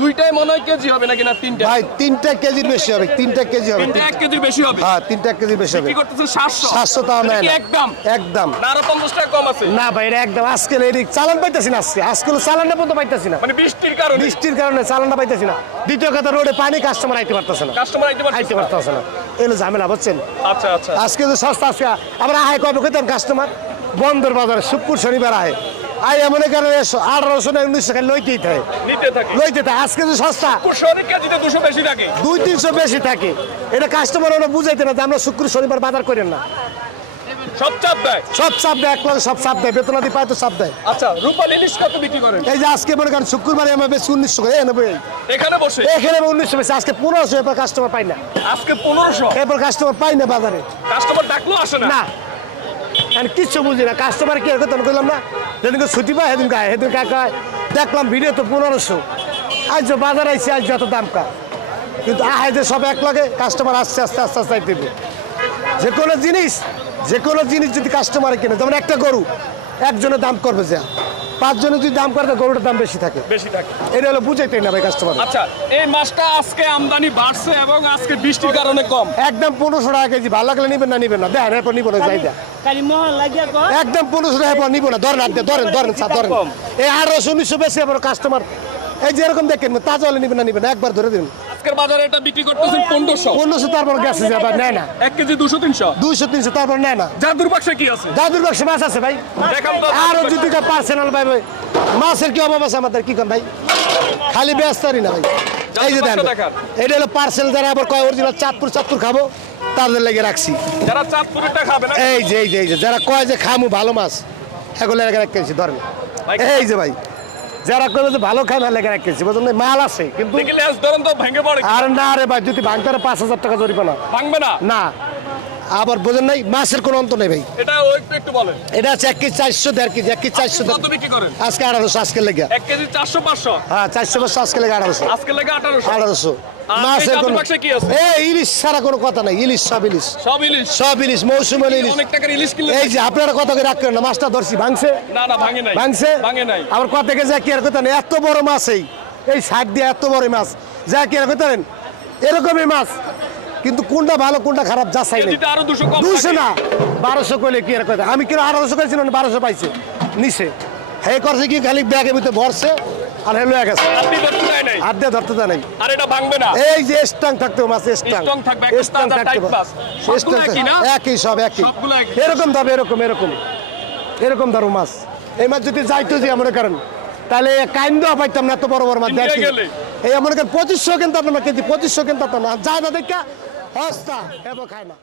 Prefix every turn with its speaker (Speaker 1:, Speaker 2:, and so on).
Speaker 1: দুইটাই মনে হয় কেজি হবে নাকি না তিনটা?
Speaker 2: ভাই তিনটা কেজির বেশি হবে তিনটা কেজি হবে।
Speaker 1: তিনটা এক কেজির বেশি হবে।
Speaker 2: হ্যাঁ তিনটা কেজির বেশি হবে।
Speaker 1: কি করতেছেন সাতশো।
Speaker 2: সাতশো টাকা নেয়
Speaker 1: একদম?
Speaker 2: একদম।
Speaker 1: না আরও পঞ্চাশ টাকা কম আছে।
Speaker 2: না ভাই এটা একদম। আজকে এদিক চালান পাইতেছি না আজকে। আজকে চালানটা পর্যন্ত পাইতেছি না।
Speaker 1: মানে বৃষ্টির কারণে?
Speaker 2: বৃষ্টির কারণে চালানটা পাইতেছি না। দ্বিতীয় কথা রোডে পানি কাস্টমার আইতে পারতেছে না।
Speaker 1: কাস্টমার আইতে
Speaker 2: পারতেছে না। এগুলো ঝামেলা বুঝছেন?
Speaker 1: আচ্ছা আচ্ছা।
Speaker 2: আজকে যে সস্তা আজকে আমরা আয় কবে কইতেন কাস্টমার বন্দর বাজারে শুক্র শনিবার আয়। আয় এমন কারণে আঠারোশো না উনিশশো খালি লইতেই থাকে। লইতে থাকে। আজকে যে সস্তা দুই তিনশো বেশি থাকে। এটা কাস্টমার ওরা বুঝাইতে না যে আমরা শুক্র শনিবার বাজার করেন না।
Speaker 1: সব চাপ দেয়।
Speaker 2: সব চাপ দেয় এক সব চাপ দেয়। বেতনাদি পায় তো চাপ দেয়।
Speaker 1: আচ্ছা রূপাল ইলিশ কত বিক্রি করেন?
Speaker 2: এই যে আজকে মনে করেন শুক্রবারে আমার বেশি উনিশশো করে এনে
Speaker 1: এখানে বসে?
Speaker 2: এখানে উনিশশো বেশি আজকে পনেরোশো এরপর কাস্টমার পাই না।
Speaker 1: আজকে পনেরোশো?
Speaker 2: এরপর কাস্টমার পাই না বাজারে।
Speaker 1: কাস্টমার ডাকলেও আসে না।
Speaker 2: আমি কিচ্ছু বুঝি না। কাস্টমার কি এরকম করলাম না, যেদিনকে ছুটি পায় সেদিন গায়ে সেদিন কাকায় দেখলাম ভিডিও তো পনেরোশো। আজ বাজার আইসি আজ যত দাম কা কিন্তু আহে যে সব এক লাগে কাস্টমার আস্তে আস্তে আস্তে আস্তে দেবে যে কোনো জিনিস, যে কোনো জিনিস যদি কাস্টমারে কিনে, যেমন একটা গরু, একজনের দাম করবে যা। পাঁচজনে যদি দাম করে গরুটার দাম বেশি থাকে।
Speaker 1: বেশি থাকে।
Speaker 2: এটা হলো বুঝাইতেই না ভাই কাস্টমার
Speaker 1: আচ্ছা এই মাছটা আজকে আমদানি বাড়ছে এবং আজকে বৃষ্টির কারণে কম।
Speaker 2: একদম পনেরোশো টাকা কেজি ভালো লাগলে নিবেন না নিবেন না। দেখেন এরপর নিব না যাই দেখ।
Speaker 3: খালি মহল লাগিয়া কর।
Speaker 2: একদম পনেরোশো টাকা নিব না ধরেন আপনি ধরেন ধরেন স্যার ধরেন। এই আঠারোশো উনিশশো বেশি এবার কাস্টমার এই যে এরকম দেখেন তাজা হলে নিবেন না নিবেন একবার ধরে দিন।
Speaker 1: আজকের বাজারে এটা বিক্রি করতেছেন পনেরোশো।
Speaker 2: পনেরোশো তারপর গেছে যে আবার নেয় না।
Speaker 1: এক কেজি দুশো তিনশো।
Speaker 2: দুইশো তিনশো তারপর নেয় না।
Speaker 1: জাদুর বাক্সে কি আছে?
Speaker 2: দাদুর বাক্সে মাছ আছে ভাই। আরও যদি পার্সোনাল ভাই ভাই। মাছের কি অভাব আছে আমাদের? কি করেন ভাই? খালি ব্যস্তারই না ভাই। এই যে
Speaker 1: দেখান।
Speaker 2: এটা হলো পার্সেল যারা আবার কয় অরিজিনাল চাঁদপুর চাঁদপুর খাব তাদের লেগে রাখছি।
Speaker 1: যারা চাঁদপুরেরটা খাবে না।
Speaker 2: এই যে এই যে যারা কয় যে খামু ভালো মাছ এগুলো লেগে রাখতেছি ধরেন। এই যে ভাই। যারা কবে যে ভালো খায় না লেগে রাখতেছি বুঝলেন মাল আছে কিন্তু
Speaker 1: ধরেন তো ভেঙে পড়ে।
Speaker 2: আর না রে ভাই যদি ভাঙতে পাঁচ হাজার টাকা জরিমানা।
Speaker 1: ভাঙবে না?
Speaker 2: না। আবার বোঝেন নাই মাছের কোনো অন্ত নেই ভাই।
Speaker 1: এটা ওই একটু বলেন।
Speaker 2: এটা আছে এক কেজি চারশো দেড় কেজি এক কেজি চারশো। আজকে আঠারোশো আজকে লেগে।
Speaker 1: এক কেজি চারশো পাঁচশো?
Speaker 2: হ্যাঁ চারশো পাঁচশো আজকে লেগে আঠারোশো।
Speaker 1: আজকে লাগে আঠারোশো?
Speaker 2: আঠারোশো। মাছের কোনো
Speaker 1: কি আছে?
Speaker 2: এই ইলিশ ছাড়া কোনো কথা নাই ইলিশ সব ইলিশ।
Speaker 1: সব ইলিশ?
Speaker 2: সব ইলিশ মৌসুমি ইলিশ।
Speaker 1: অনেক টাকার ইলিশ কিনলে
Speaker 2: এই যে আপনারা কত করে না মাছটা ধরছি ভাঙছে?
Speaker 1: না না ভাঙে নাই।
Speaker 2: ভাঙছে?
Speaker 1: ভাঙে নাই।
Speaker 2: আবার কত থেকে যা কি আর কথা নেই এত বড় মাছ এই। এই সাইড দিয়ে এত বড় মাছ। যা কি আর কথা এরকমই মাছ। কিন্তু কোনটা ভালো কোনটা খারাপ নেই
Speaker 1: কেজিতে দুশো।
Speaker 2: না বারোশো কইলে কি আর কথা আমি কিলো আঠারোশো করেছিলাম বারোশো পাইছে। নিচে হে করছে কি খালি ব্যাগের ভিতরে ভরছে আর হেলো এক
Speaker 1: ধরতে দেয়
Speaker 2: ধরতে দেয় নাই।
Speaker 1: আর এটা ভাঙবে না?
Speaker 2: এই যে স্ট্রাং থাকতে মাছ স্ট্রাং
Speaker 1: একদম
Speaker 2: থাকতে
Speaker 1: একই
Speaker 2: সব একই। এরকম ধরবে এরকম এরকম। এরকম ধরো মাছ। এই মাছ যদি যাইতো যে মনে করেন তাহলে কাইন দেওয়া পাইতাম না এত বড় বড় মাছ? এই করেন পঁচিশশো কিনতাম না কেজি পঁচিশশো কিনতাম না। যায় না দেখা হস্তা এবার খায় না